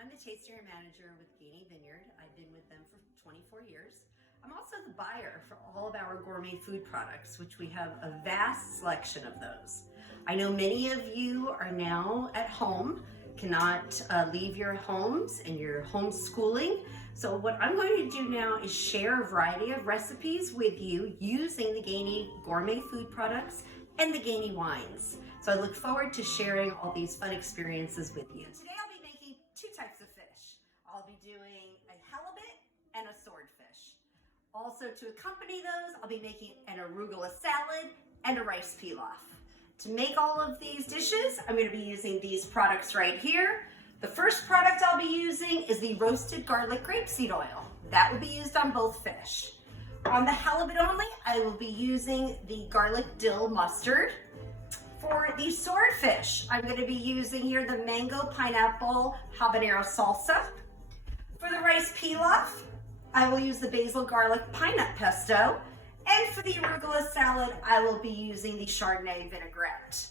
I'm the tasting room manager with Gainey Vineyard. I've been with them for 24 years. I'm also the buyer for all of our gourmet food products, which we have a vast selection of those. I know many of you are now at home, cannot leave your homes and you're homeschooling. So what I'm going to do now is share a variety of recipes with you using the Gainey gourmet food products and the Gainey wines. So I look forward to sharing all these fun experiences with you. Today I'll be making two types of fish. I'll be doing a halibut and a swordfish. Also to accompany those, I'll be making an arugula salad and a rice pilaf. To make all of these dishes, I'm going to be using these products right here. The first product I'll be using is the roasted garlic grapeseed oil. That will be used on both fish. On the halibut only, I will be using the garlic dill mustard. For the swordfish, I'm going to be using here the mango pineapple habanero salsa. For the rice pilaf, I will use the basil garlic pine nut pesto. And for the arugula salad, I will be using the Chardonnay vinaigrette.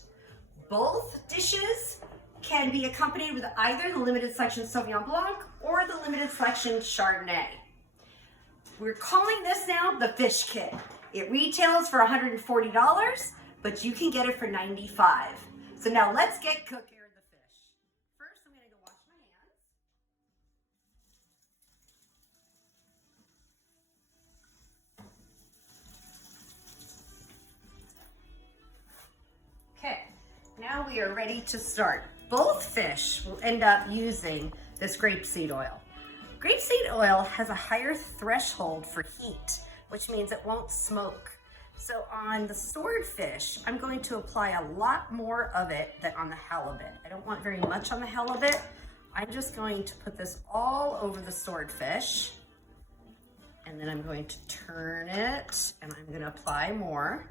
Both dishes can be accompanied with either the limited selection Sauvignon Blanc or the limited selection Chardonnay. We're calling this now the fish kit. It retails for $140, but you can get it for $95. So now let's get cooking the fish. First, I'm going to go wash my hands. Okay, now we are ready to start. Both fish will end up using this grapeseed oil. Grapeseed oil has a higher threshold for heat, which means it won't smoke. So on the swordfish, I'm going to apply a lot more of it than on the halibut. I don't want very much on the halibut. I'm just going to put this all over the swordfish. And then I'm going to turn it and I'm going to apply more.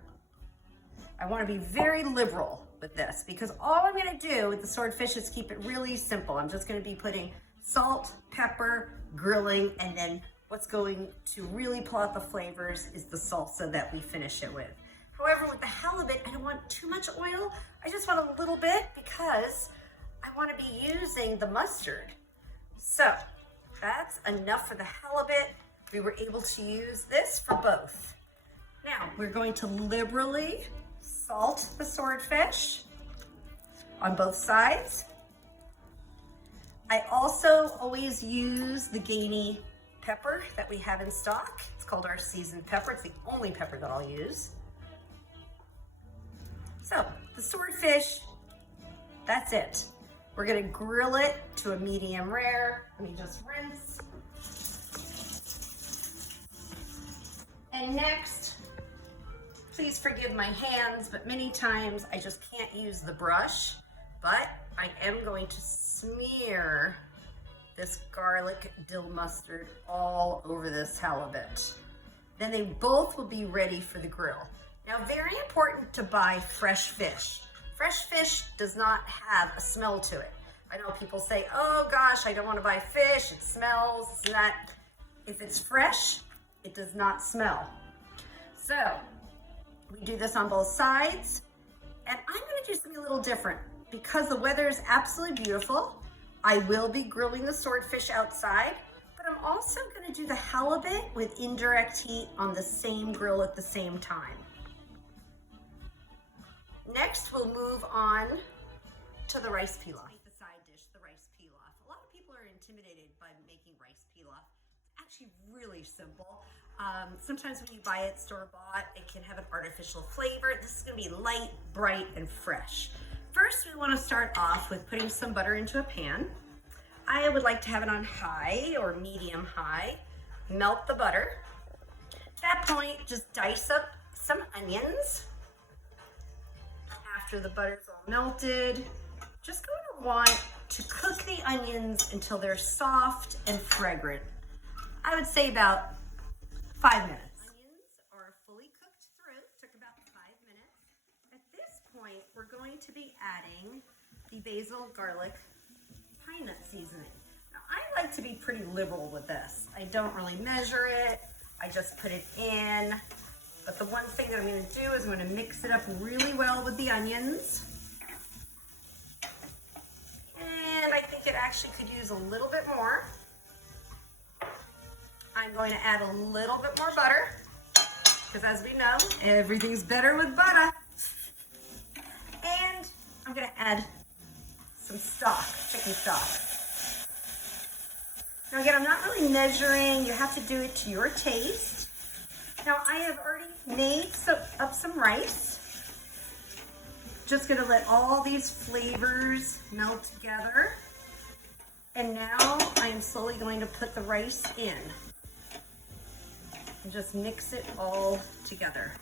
I want to be very liberal with this because all I'm going to do with the swordfish is keep it really simple. I'm just going to be putting salt, pepper, grilling, and then what's going to really pull out the flavors is the salsa that we finish it with. However, with the halibut, I don't want too much oil. I just want a little bit because I want to be using the mustard. So that's enough for the halibut. We were able to use this for both. Now we're going to liberally salt the swordfish on both sides. I also always use the Gainey pepper that we have in stock. It's called our seasoned pepper. It's the only pepper that I'll use. So the swordfish, that's it. We're gonna grill it to a medium rare. Let me just rinse. And next, please forgive my hands, but many times I just can't use the brush, but I am going to smear this garlic dill mustard all over this halibut. Then they both will be ready for the grill. Now, very important to buy fresh fish. Fresh fish does not have a smell to it. I know people say, oh gosh, I don't want to buy fish, it smells, it's that. If it's fresh, it does not smell. So, we do this on both sides, and I'm going to do something a little different. Because the weather is absolutely beautiful, I will be grilling the swordfish outside, but I'm also going to do the halibut with indirect heat on the same grill at the same time. Next, we'll move on to the rice pilaf. The side dish, the rice pilaf. A lot of people are intimidated by making rice pilaf. It's actually really simple. Sometimes when you buy it store-bought, it can have an artificial flavor. This is going to be light, bright, and fresh. First, we want to start off with putting some butter into a pan. I would like to have it on high or medium high. Melt the butter. At that point, just dice up some onions. After the butter's all melted, just going to want to cook the onions until they're soft and fragrant. I would say about 5 minutes. Onions are fully cooked through, took about 5 minutes. At this point, we're going to be adding the basil garlic pine nut seasoning. Now, I like to be pretty liberal with this. I don't really measure it. I just put it in. But the one thing that I'm going to do is I'm going to mix it up really well with the onions. And I think it actually could use a little bit more. I'm going to add a little bit more butter, because as we know, everything's better with butter. And I'm going to add some stock, chicken stock. Now again, I'm not really measuring. You have to do it to your taste. Now I have already made up some rice. Just going to let all these flavors melt together. And now I am slowly going to put the rice in. And just mix it all together.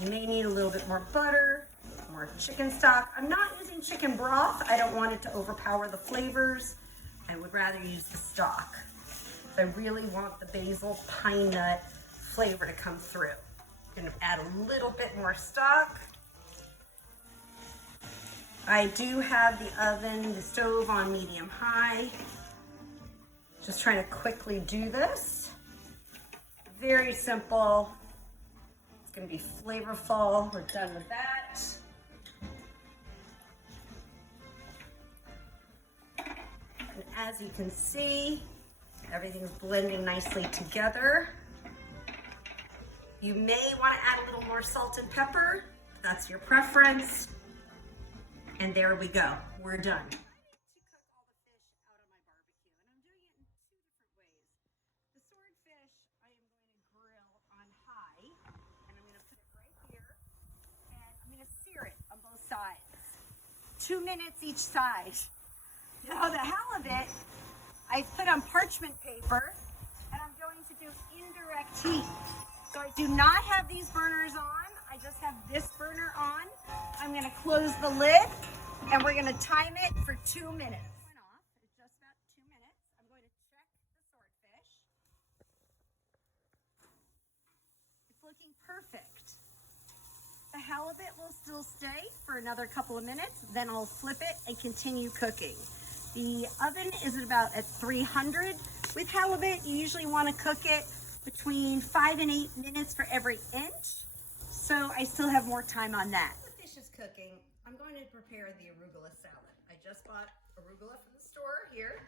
You may need a little bit more butter, more chicken stock. I'm not using chicken broth. I don't want it to overpower the flavors. I would rather use the stock. I really want the basil pine nut flavor to come through. I'm gonna add a little bit more stock. I do have the stove on medium high. Just trying to quickly do this. Very simple. It's gonna be flavorful. We're done with that. And as you can see, everything's blending nicely together. You may want to add a little more salt and pepper. That's your preference. And there we go. We're done. To cook all the fish out on my barbecue, and I'm doing it in 2 different ways. The swordfish I am going to grill on high, and I'm going to put it right here, and I'm going to sear it on both sides. 2 minutes each side. Now the halibut, I've put on parchment paper, and I'm going to do indirect heat. So I do not have these burners on. I just have this burner on. I'm going to close the lid, and we're going to time it for 2 minutes. It's just about 2 minutes. I'm going to check the swordfish. It's looking perfect. The halibut will still stay for another couple of minutes. Then I'll flip it and continue cooking. The oven is at 300. With halibut, you usually want to cook it between 5 and 8 minutes for every inch. So I still have more time on that. The fish is cooking. I'm going to prepare the arugula salad. I just bought arugula from the store here.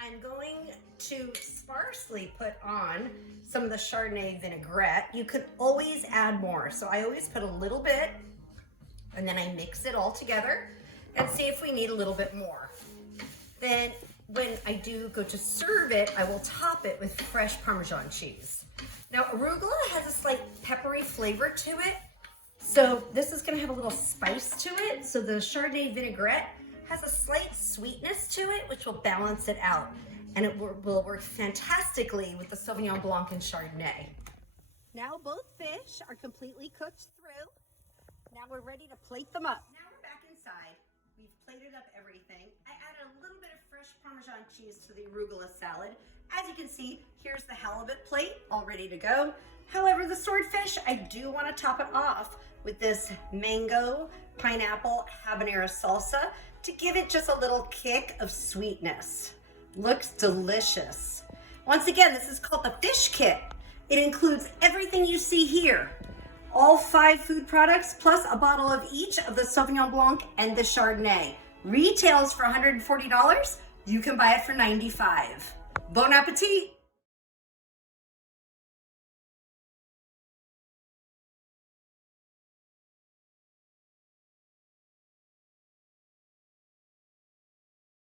I'm going to sparsely put on some of the Chardonnay vinaigrette. You could always add more. So I always put a little bit, and then I mix it all together and see if we need a little bit more. Then when I do go to serve it, I will top it with fresh Parmesan cheese. Now, arugula has a slight peppery flavor to it, so this is gonna have a little spice to it. So the Chardonnay vinaigrette has a slight sweetness to it, which will balance it out. And it will work fantastically with the Sauvignon Blanc and Chardonnay. Now both fish are completely cooked through. Now we're ready to plate them up. Now we're back inside. We've plated up everything. I added a little bit of fresh Parmesan cheese to the arugula salad. As you can see, here's the halibut plate all ready to go. However, the swordfish, I do want to top it off with this mango, pineapple, habanero salsa to give it just a little kick of sweetness. Looks delicious. Once again, this is called the fish kit. It includes everything you see here. All 5 food products plus a bottle of each of the Sauvignon Blanc and the Chardonnay. Retails for $140. You can buy it for $95. Bon appetit!